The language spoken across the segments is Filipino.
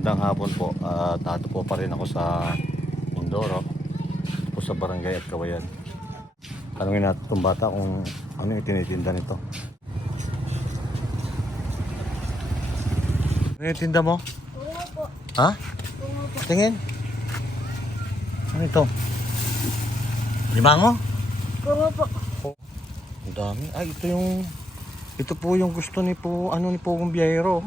Magandang hapon po. Tato po pa rin ako sa Mindoro. Po sa Barangay at Kawayan. Tanungin natin itong bata kung ano yung tinitinda nito. Ano yung tinda mo? Oo po. Ha? Oo po. Tingin. Ano ito? Limango? Oo po. Ang dami. Ay, ito po yung gusto ni po, ano ni Pogong Biyahero.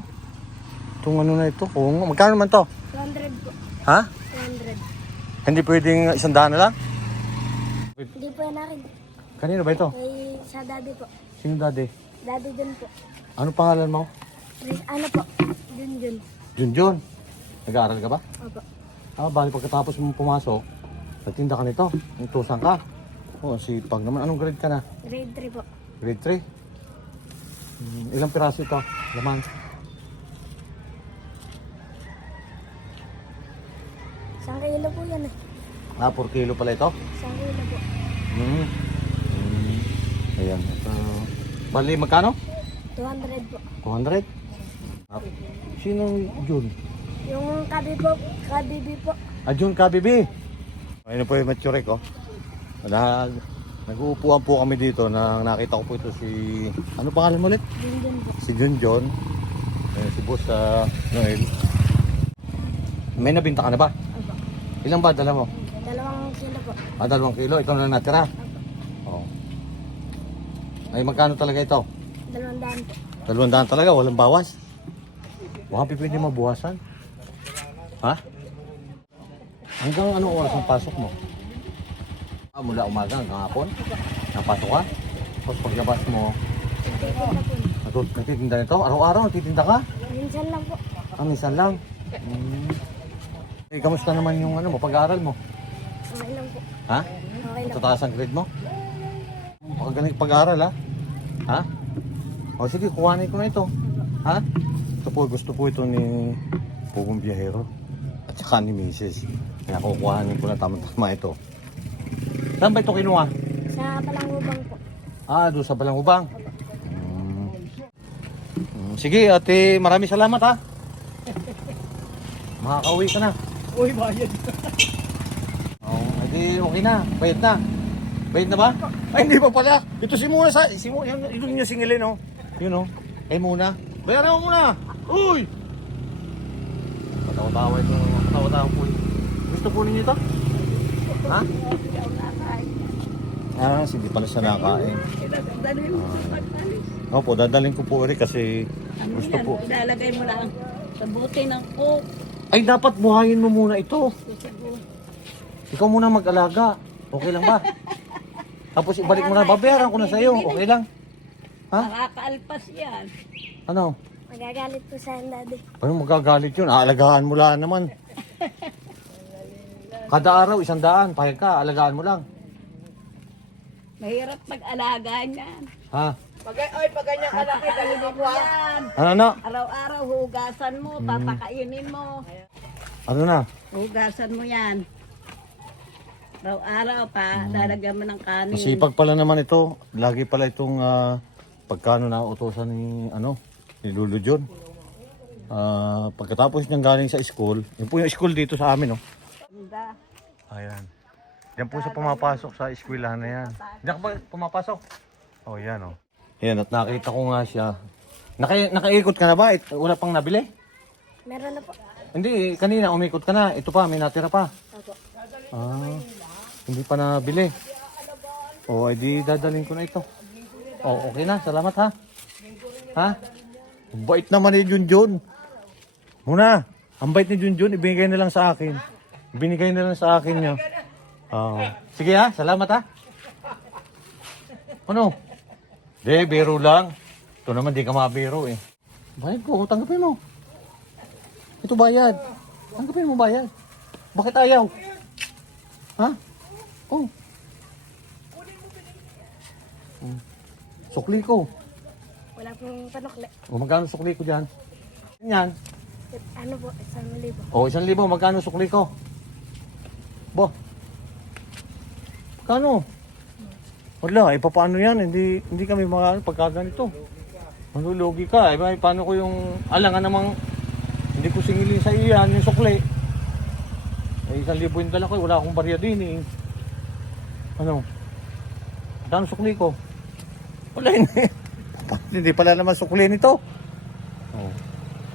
Itong ano na ito. Kung, magkano naman to? 200 po. Ha? 200. Hindi pwedeng 100 na lang? Hindi po yan akin. Kanino ba ito? Kay sa daddy po. Sino daddy? Daddy John po. Ano pangalan mo? Ano po? Junjun. Junjun. Nag-aaral ka ba? Opo. Bali pagkatapos mo pumasok, nagtinda ka nito. Utusan ka. Oh, sipag naman. Anong grade ka na? Grade 3 po. Grade 3? Ilang piraso ito? Laman? Isang kilo po yan eh. 4 kilo pala ito? Isang kilo po. Ayan. Ito. Bali magkano? 200 po. 200? Sino Jun? Yung kabibi po. Jun Kabibi. Ayun po yung mature ko. Nag-uupuan po kami dito na nakita ko po ito si... Ano pangalan mo ulit? Junjun po. Si Junjun. Si Boss Noel. May nabinta ka na ba? Opo. Ilang ba dala mo? 2 kilo po. 2 kilo. Ito na natira. Oh. Ay magkano talaga ito? 200 po. 200 talaga, walang bawas. Baka pwede mabuwasan. Ha? Hanggang anong oras ang pasok mo? Mula umaga hanggang hapon? Napasok ka? Tapos paglabas mo, Titinda po. natitinda nito? Araw-araw natitinda ka? Minsan lang po. Minsan lang. Kamusta naman yung ano mo, pag-aaral mo? Okay lang po. Ha? Okay lang. Tataas ang grade mo? Pagagaling pag-aaral ha? Ha? O sige, kuhanin ko na ito. Ha? Ito po, gusto po ito ni Pogong Biyahero. At saka ni Mrs. Kaya kukuhanin ko na tama-tama ito. Saan ba ito kinuha? Sa Balangubang po. Doon sa Balangubang. Sige, ate, maraming salamat ha. Makakauwi ka na. Uy, bayad. Edi okay na. Bayad na. Bayad na ba? Ay, hindi pa pala. Ito si Muna sa... Ito niya singilin, oh. Yun, oh. Kay Muna. Bayaran mo muna. Uy! Patawa-tawa ito. Patawa-tawa po. Gusto po ninyo ito? Ha? Hindi pala siya nakain. Opo, dadalhin ko po rin kasi gusto po. Ilalagay mo lang sa buti ng coke. Ay, dapat buhayin mo muna ito. Ikaw muna mag-alaga. Okay lang ba? Tapos ibalik mo na. Babayaran ko na sa'yo. Okay lang? Ha? Nakakaalpas yan. Ano? Magagalit po sa daddy. Ano magagalit yun? Aalagaan mo lang naman. Kada araw, 100. Payag ka, alagaan mo lang. Mahirap mag-alaga niyan. Ha? Pag ganyan kalaki, dalhin mo yan. Ano? Araw-araw hugasan mo, papakainin mo. Ano na? Hugasan mo yan. Araw-araw pa, lalagyan mo ng kanin. Masipag pala naman ito. Lagi pala itong pagkano na utosan ni Lolo John. Pagkatapos niyang galing sa school, yun po yung school dito sa amin, oh. Ganda. Ayan. Yan po siya pumapasok sa eskwelahan na yan. Diyan ka ba pumapasok? Oh, yan, oh. Yan, at nakita ko nga siya. Nakaikot ka na ba? Wala pang nabili? Meron na po. Hindi, kanina umikot ka na. Ito pa, may natira pa. Opo. Hindi pa nabili. Edi dadalhin ko na ito. Okay na, salamat ha. Ha? Bait naman ni Junjun. Muna, ang bait ni Junjun, ibigay na lang sa akin. Binigay na lang sa akin niya. Sige ha, salamat ha. Ano? De, biro lang. Ito naman, di ka mabiro eh. Bayad ko, tanggapin mo. Ito bayad. Tanggapin mo bayad. Bakit ayaw? Ha? Oh. Sukli ko. Wala pong panukli. Magkano sukli ko dyan? Yan. Ano po? 1,000. 1,000. Magkano sukli ko? Bo. Magkano? Wala, paano yan? Hindi kami pagkaganito. Manulugi ka. Paano ko yung alangan namang hindi ko singilin sa iyo yan, yung sukli. Eh, 1,000 yung dala ko, wala akong barya din eh. Ano? Saan sukli ko? Wala yun eh. Hindi pala naman sukli nito. Oh.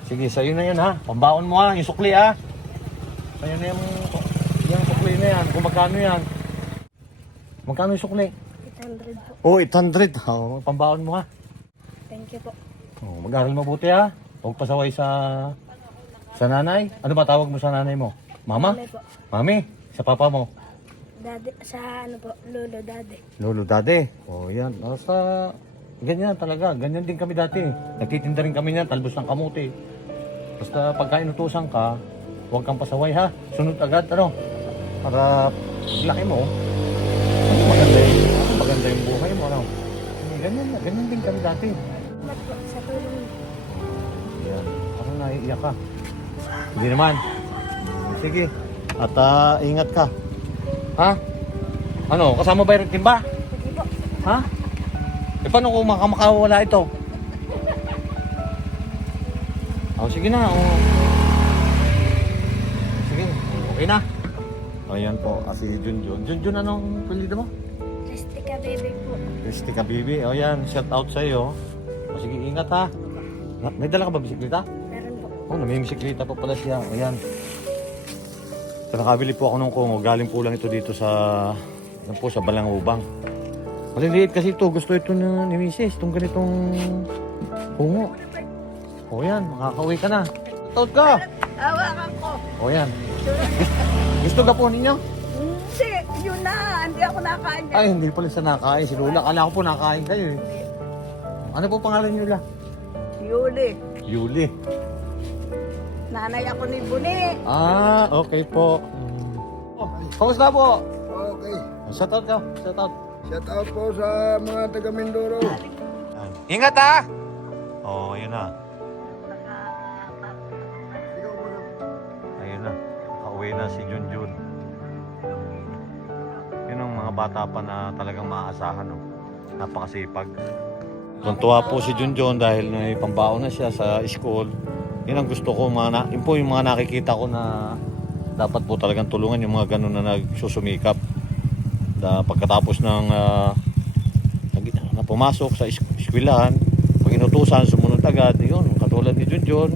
Sige, sa'yo na yan ha. Pambaon mo ha, yung sukli ha. Sa'yo na yung sukli na yan. Kung magkano yan. Magkano yung sukli? 800 po. Oh, 800. Oh, pambaon mo ha. Thank you po. Oh, mag-aral mabuti ha. Huwag pasaway sa nanay. Ano ba tawag mo sa nanay mo? Mama? Mami po. Mami? Sa papa mo? Daddy, sa ano po, lolo, daddy. Lolo, dade. Oh, yan. Basta ganyan talaga. Ganyan din kami dati. Nagtitinda rin kami niyan, talbos ng kamuti. Basta pagka inutusan ka, huwag kang pasaway ha. Sunod agad, ano? Para paglaki mo, maganda yung buhay mo, ano? Ganyan din kami dati. Salamat po sa tulong niyo. Yan. Parang naiiyak ka. Hindi naman. Sige. At ingat ka. Ha? Ano? Kasama ba yung timba? Sige po. Ha? E paano kung makawala ito? Oh, sige na. Oh. Sige. Okay na. O yan po. Si Junjun. Junjun, anong pilido mo? Christica baby po. Christica Bibi. O yan. Shout out sa iyo. O sige, ingat ha. May dala ka ba bisikleta? Meron po. Oh, may bisikleta pa pala siya. O yan. So, nakabili po ako ng kungo. Galing po lang ito dito sa Balangubang. Maliliit kasi ito. Gusto ito ni Mrs. Itong ganitong kungo. O yan, makakauwi ka na. Taot ka! Hawakan ko. O yan. Gusto ka po ninyo? Hindi, yun na. Hindi ako nakain yan. Ay, hindi pala sa nakain. Si Lula. Kala ko po nakain kayo eh. Ano po pangalan niyo, Lula? Yuli. Yuli. Nanay ako ni Buni. Ah, okay po. Oh, kamusta po? Okay. Shout out ka. Shout out. Shout out po sa mga taga Mindoro. Ingat ha! Oh, yun na. Ayun na. Kauwi na si Junjun. Yun ang mga bata pa na talagang maaasahan. No? Napakasipag. Tuntua po si Junjun dahil may pambaon na siya sa school. Yun ang gusto ko. Yun po yung mga nakikita ko na dapat po talagang tulungan yung mga ganun na nagsusumikap. Pagkatapos ng na pumasok sa eskwelahan, pag inutusan, sumunod agad, yun, katulad ni Junjun,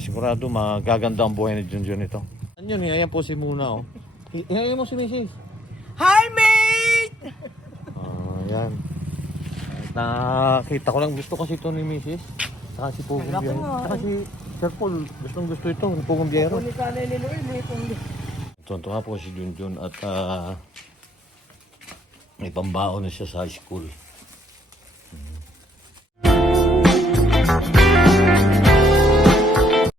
sigurado magaganda ang buhay ni Junjun ito. Ano yun, ayan po si Muna, oh. Ihayin mo si Mrs. Hi, mate! Ayan. Nakita ko lang, gusto kasi ito ni Mrs. Saka si Pugong Biyero. Saka si Sir Paul, gustong gusto ito, ni Pugong Biyero. Tuntua po si Junjun at may pambaon na siya sa school.